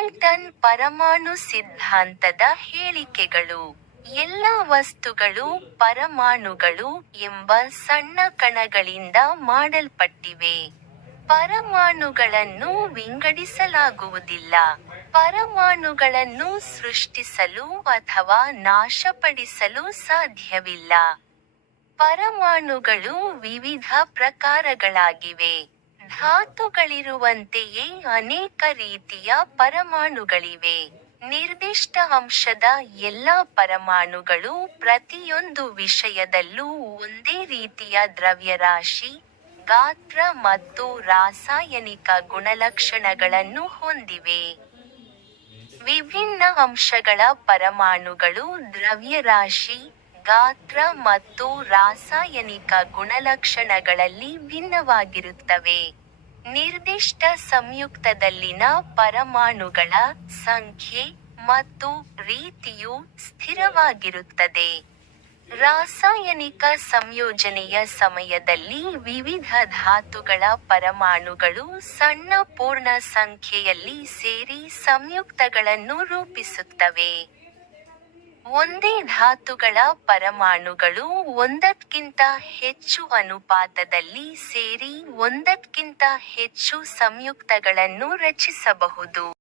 Dalton ಪರಮಾಣು ಸಿದ್ಧಾಂತದ ಹೇಳಿಕೆಗಳು. ಎಲ್ಲ ವಸ್ತುಗಳು ಪರಮಾಣುಗಳು ಎಂಬ ಸಣ್ಣ ಕಣಗಳಿಂದ ಮಾಡಲ್ಪಟ್ಟಿವೆ. ಪರಮಾಣುಗಳನ್ನು ವಿಂಗಡಿಸಲಾಗುವುದಿಲ್ಲ. ಪರಮಾಣುಗಳನ್ನು ಸೃಷ್ಟಿಸಲು ಅಥವಾ ನಾಶಪಡಿಸಲು ಸಾಧ್ಯವಿಲ್ಲ. ಪರಮಾಣುಗಳು ವಿವಿಧ ಪ್ರಕಾರಗಳಾಗಿವೆ. ಧಾತುಗಳಿರುವಂತೆಯೇ ಅನೇಕ ರೀತಿಯ ಪರಮಾಣುಗಳಿವೆ. ನಿರ್ದಿಷ್ಟ ಅಂಶದ ಎಲ್ಲ ಪರಮಾಣುಗಳು ಪ್ರತಿಯೊಂದು ವಿಷಯದಲ್ಲೂ ಒಂದೇ ರೀತಿಯ ದ್ರವ್ಯರಾಶಿ, ಗಾತ್ರ ಮತ್ತು ರಾಸಾಯನಿಕ ಗುಣಲಕ್ಷಣಗಳನ್ನು ಹೊಂದಿವೆ. ವಿಭಿನ್ನ ಅಂಶಗಳ ಪರಮಾಣುಗಳು ದ್ರವ್ಯರಾಶಿ, ಗಾತ್ರ ಮತ್ತು ರಾಸಾಯನಿಕ ಗುಣಲಕ್ಷಣಗಳಲ್ಲಿ ಭಿನ್ನವಾಗಿರುತ್ತವೆ. ನಿರ್ದಿಷ್ಟ ಸಂಯುಕ್ತದಲ್ಲಿನ ಪರಮಾಣುಗಳ ಸಂಖ್ಯೆ ಮತ್ತು ರೀತಿಯು ಸ್ಥಿರವಾಗಿರುತ್ತದೆ. ರಾಸಾಯನಿಕ ಸಂಯೋಜನೆಯ ಸಮಯದಲ್ಲಿ ವಿವಿಧ ಧಾತುಗಳ ಪರಮಾಣುಗಳು ಸಣ್ಣ ಪೂರ್ಣ ಸಂಖ್ಯೆಯಲ್ಲಿ ಸೇರಿ ಸಂಯುಕ್ತಗಳನ್ನು ರೂಪಿಸುತ್ತವೆ. ಒಂದೇ ಧಾತುಗಳ ಪರಮಾಣುಗಳು ಒಂದಕ್ಕಿಂತ ಹೆಚ್ಚು ಅನುಪಾತದಲ್ಲಿ ಸೇರಿ ಒಂದಕ್ಕಿಂತ ಹೆಚ್ಚು ಸಂಯುಕ್ತಗಳನ್ನು ರಚಿಸಬಹುದು.